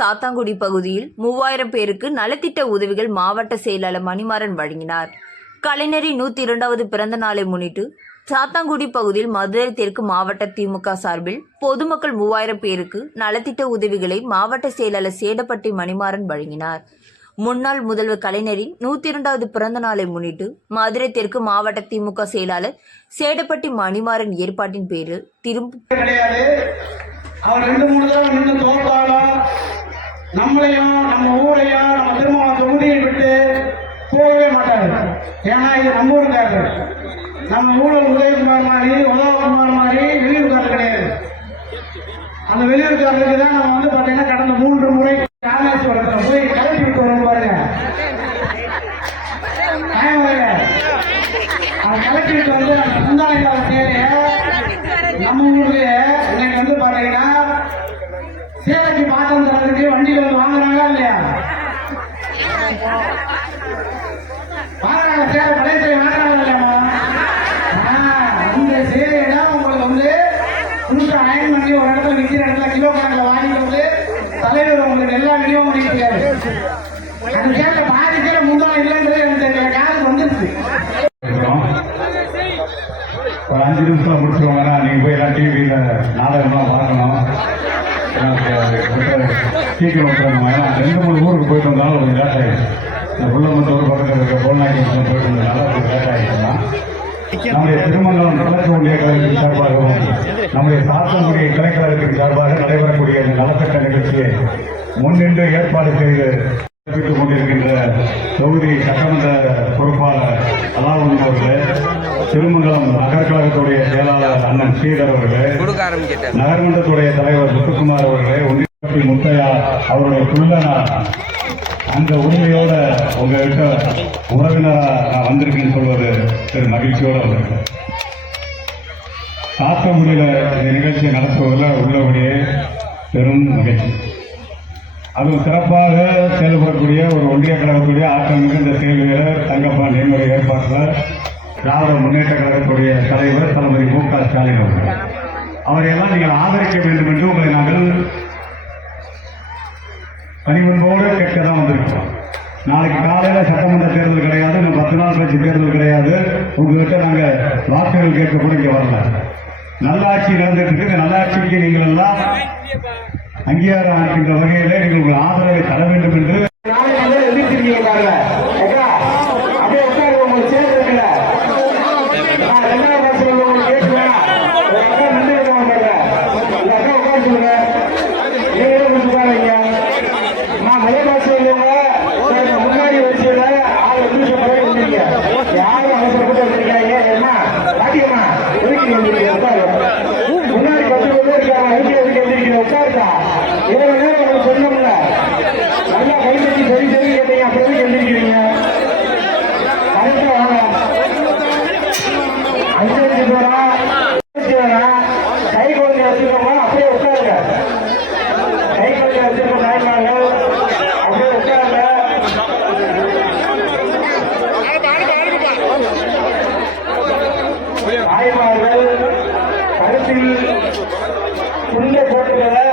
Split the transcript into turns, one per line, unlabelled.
சாத்தாங்குடி பகுதியில் மூவாயிரம் பேருக்கு நலத்திட்ட உதவிகள் மாவட்ட செயலாளர் மணிமாறன் வழங்கினார். கலைஞரின் நூற்றி இரண்டாவது பிறந்த நாளை முன்னிட்டு சாத்தாங்குடி பகுதியில் மதுரை தெற்கு மாவட்ட திமுக சார்பில் பொதுமக்கள் மூவாயிரம் பேருக்கு நலத்திட்ட உதவிகளை மாவட்ட செயலாளர் சேடப்பட்டி மணிமாறன் வழங்கினார். முன்னாள் முதல்வர் கலைஞரின் நூற்றி இரண்டாவது பிறந்த நாளை முன்னிட்டு மதுரை தெற்கு மாவட்ட திமுக செயலாளர் சேடப்பட்டி மணிமாறன் ஏற்பாட்டின் பேரில் திரும்ப
நம்மளையும் நம்ம ஊரையும் நம்ம திரும்ப தொகுதியை விட்டு போகவே மாட்டாரு. ஏன்னா இது நம்ம ஊருக்காரர். நம்ம ஊழல் உதயகுமார் மாதிரி உதவகுமார் மாதிரி வெளியூர்காரர் கிடையாது. அந்த வெளியூர்காரருக்கு தான் நம்ம வந்து பார்த்தீங்கன்னா கடந்த மூன்று முறை ராமேஸ்வரத்தில் போய் கலட்டி விட்டு பாருங்க. அந்த பாருங்க. வந்து அந்த முந்தானை நம்ம ஊருக்கு சேலைக்கு பாத்திரம் தரதுக்கு வண்டியில வந்து வாங்குறாங்களா இல்லையா? வாங்குறாங்க சேலை பழைய சேலை வாங்குறாங்களா இல்லையாமா ஆ, இந்த சேலையை உங்களுக்கு வந்து புதுசு அயன் பண்ணி ஒரு இடத்துல நிக்கிற இடத்துல கிலோ கணக்கில் வாங்கிட்டு வந்து தலைவர் உங்களுக்கு எல்லா விநியோகம் பண்ணிட்டு இருக்காரு அந்த சேலை பாதி சேலை முந்தாள் இல்லைன்றது எனக்கு காதுக்கு வந்துருச்சு.
ஒரு அஞ்சு நிமிஷம் முடிச்சுருவாங்க நீங்க போய் எல்லாம் டிவியில நாடகம்லாம் பார்க்கணும் எனக்கு கொஞ்சம் சீக்கிரம் ஏன்னா ரெண்டு மூணு ஊருக்கு போயிட்டு வந்தாலும் கொஞ்சம் லேட் ஆயிடுச்சு. இந்த புள்ளமத்த ஒரு பக்கத்தில் இருக்க பொருளாக்கி போயிட்டு வந்ததுனால கொஞ்சம் லேட் ஆயிடுச்சுன்னா நம்முடைய திருமங்கலம் கிழக்கு ஒன்றிய கழகத்தின் சார்பாகவும் நம்முடைய சாத்தன்குடி கிளைக்கழகத்தின் சார்பாக நடைபெறக்கூடிய இந்த நலத்திட்ட நிகழ்ச்சியை முன்னின்று ஏற்பாடு செய்து சிறப்பித்துக் கொண்டிருக்கின்ற தொகுதி சட்டமன்ற பொறுப்பாளர் அலாவுதீன் அவர்களே திருமங்கலம் நகர்கழகத்துடைய செயலாளர் அண்ணன் ஸ்ரீதர் அவர்களே நகர்மன்றத்துடைய தலைவர் முத்துக்குமார் அவர்களே முத்தையா அவருடைய குள்ளனார் அந்த உரிமையோட உங்ககிட்ட உறவினரா நான் வந்திருக்கேன்னு சொல்வது பெரு மகிழ்ச்சியோட வந்திருக்கேன் சாத்தங்குடியில இந்த நிகழ்ச்சியை நடத்துவதில் உள்ளபடியே பெரும் மகிழ்ச்சி. அதுவும் சிறப்பாக செயல்படக்கூடிய ஒரு ஒன்றிய கழகத்துடைய ஆற்றமிக்க இந்த செயல் தங்கப்பா நேர்முறை ஏற்பாட்டில் திராவிட முன்னேற்ற கழகத்துடைய தலைவர் தளபதி மு க ஸ்டாலின் அவர்கள். அவரையெல்லாம் நீங்கள் ஆதரிக்க வேண்டும் என்று உங்களை நாங்கள் பணிவன்போடு கேட்க தான் வந்திருக்கோம் நாளைக்கு காலையில சட்டமன்ற தேர்தல் கிடையாது இன்னும் பத்து நாள் கழிச்சு தேர்தல் கிடையாது. உங்ககிட்ட நாங்க வாக்குகள் கேட்க கூட இங்க வரல. நல்லாட்சி நடந்துட்டு இருக்கு. நல்லாட்சிக்கு நீங்கள் எல்லாம் அங்கீகாரம் அளிக்கின்ற வகையில நீங்கள் உங்கள் ஆதரவை தர வேண்டும் என்று
நாளைக்கு போகிற